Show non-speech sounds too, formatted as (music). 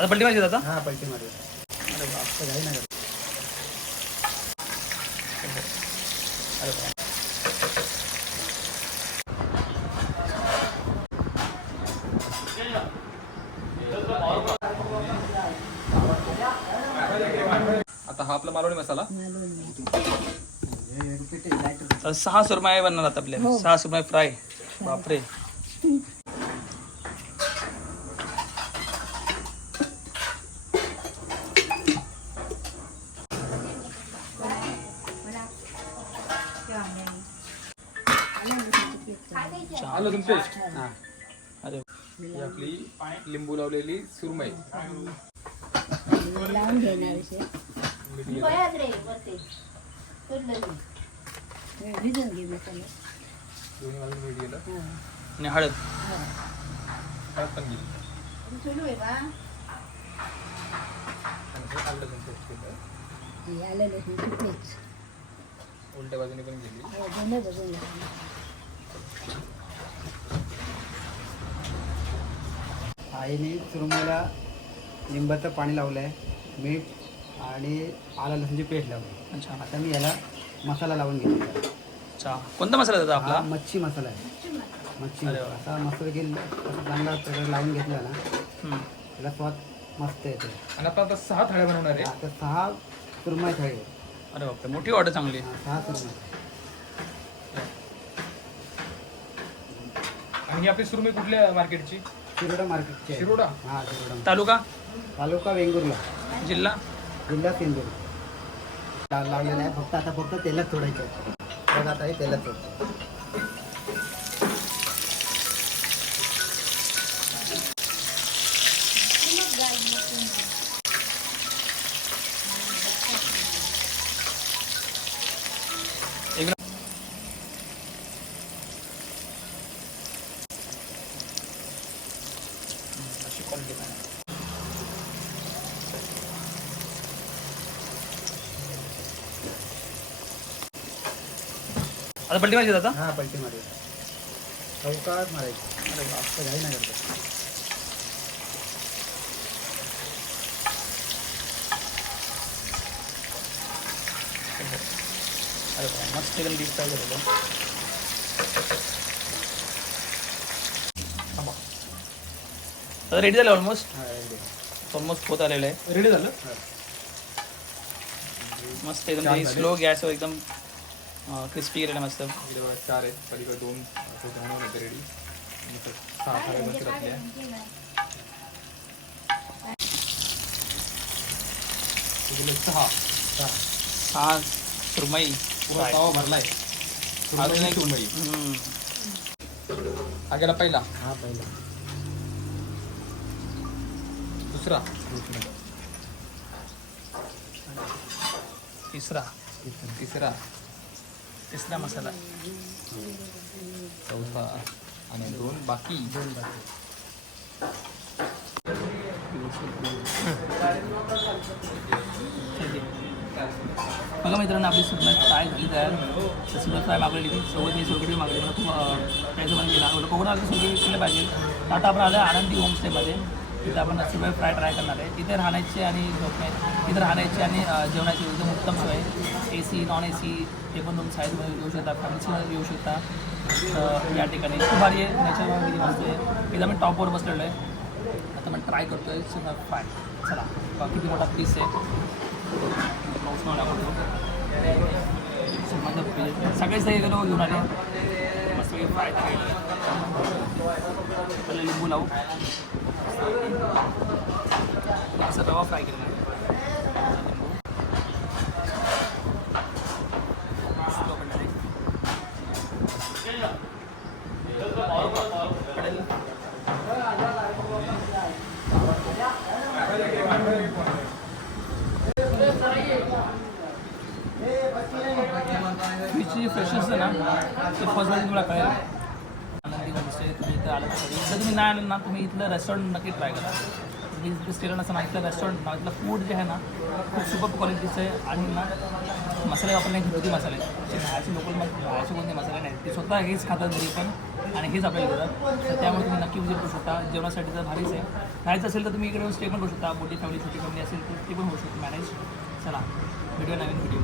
आता पलटी मारायची आता? हा पलटी मारूया अरे वा तर घाई नाही अरे वा आता हा आपला मालवणी मसाला. सहा सुरमई बनणार आता आपल्या सहा सुरमई फ्राय. बापरे. (laughs) आलं तुम्ही पेस्ट हा. अरे ही आपली लिंबू लावलेली सुरमई. लावून घेणार विषय भिजून घे मसाले दोन्ही बाजून मीठ गेलं. हा. आणि हळद. हा. हळद पण गेली. सुरू आहे का आणि हे आलं लसूण पेस्ट केलं. हे आलं लसूण पेस्ट उलट्या बाजूने पण गेली. हो दोन्ही बघून घ्या. आईने सुरमईला लिंबाचं पाणी लावलं आहे मीठ आणि आला लसूणची पेस्ट लावली अच्छा आता मी याला मसाला लावून घेतला अच्छा कोणता मसाला आहे दादा हा आपला मच्छी मसाला आहे मच्छी अरे. वा. असा मसाला केला असा चांगला प्रकारे लावून घेतला ना हम्म. त्याला स्वाद मस्त येते आणि आपण आता सहा थाळ्या बनवणार आहे आता सहा सुरमई थाळी आहे. अरे बापरे मोठी ऑर्डर चांगली आहे. हा, सहा सुरमई आणि ही आपली सुरमई कुठल्या मार्केटची शिरोडा मार्केटची आहे. शिरोडा? हा शिरोडा तालुका? तालुका वेंगुर्ला. जिल्हा? जिल्हा सिंधुदुर्ग. ला- लावलेलं आहे. फक्त आता फक्त तेलात सोडायचं आहे. बघा आता हे तेलात सोडतो हम्म, अशी आता पलटी मारायची आता हा पलटी मारूया चौकात मारायची. अरे असं घाई नाही करतो. अरे मस्त एकदम डीप फ्राय झालेलं आहे. थांबा. आता रेडी झालं ऑलमोस्ट हा. ऑलमोस्ट होत आलेलं आहे. रेडी झालं? हा. मस्त एकदम. स्लो गॅसवर एकदम क्रिस्पी केलेलं मस्त. चार आहेत. पलीकडे दोन रेडी सहा सहा हा. सुरमई. अजून सुरमई. हा गेला पहिला. हा पहिला. दुसरा. तिसरा. तिसरा. तिसरा मसाला. चौथा आणि दोन बाकी. दोन बाकी बघा मित्रांनो आपली सुद्धा काय झाली तयार? तर सुरमई फ्राय मागवलेली सोबत मी सुरकटी मागली मला खूप त्याचं पण केला. म्हणलं कोकणात सुरकटी केलं पाहिजे? आता आपण आलं आनंदी होमस्टेमध्ये तिथे आपण सुरमई फ्राय ट्राय करणार आहे. तिथे राहण्याची आणि झोपणे तिथे राहण्याची आणि जेवणाची एकदम उत्तम सोय A C non A C ते पण तुम्ही साईजमध्ये येऊ शकता फॅमिलीमध्ये येऊ शकता. या ठिकाणी. खूप भारी आहे नेचर किती मस्त आहे. एकदा मी टॉपवर बसलेलो आहे. आता मी ट्राय करतो आहे सगळं फ्राय चला किती मोठा पीस आहे. सगळेच सगळे लोक घेऊन आले. मस्त फ्राय पहिले लिंबू लावू असं रवा फ्राय केलेला आहे लिंबू मस्त open direct. कढई. जे फ्रेशनेस आहे ना ते फर्स्ट तुम्हाला कळेल. आनंदी होमस्टे तुम्ही इथं आलं तर जर तुम्ही नाही आलं ना तुम्ही इथलं रेस्टॉरंट नक्की ट्राय करा. तुम्ही इथं स्टेरण असं ना इथलं रेस्टॉरंट ना इथलं फूड जे आहे ना खूप सुपर क्वालिटीचं आहे. आणि ना मसाले वापरले घरगुती मसाले जे बाहेरचे लोकल बाहेरचे कोणते मसाले नाही. ते स्वतः हेच खातात घरी पण आणि हेच आपल्याला देतात. तर त्यामुळे तुम्ही नक्की विजिट करू शकता. जेवणासाठी तर भारीच आहे. राहायचं असेल तर तुम्ही इकडे स्टे पण करू शकता. मोठी फॅमिली छोटी फॅमिली असेल तर ते पण होऊ शकते. मॅनेज चला व्हिडिओ नवीन व्हिडिओ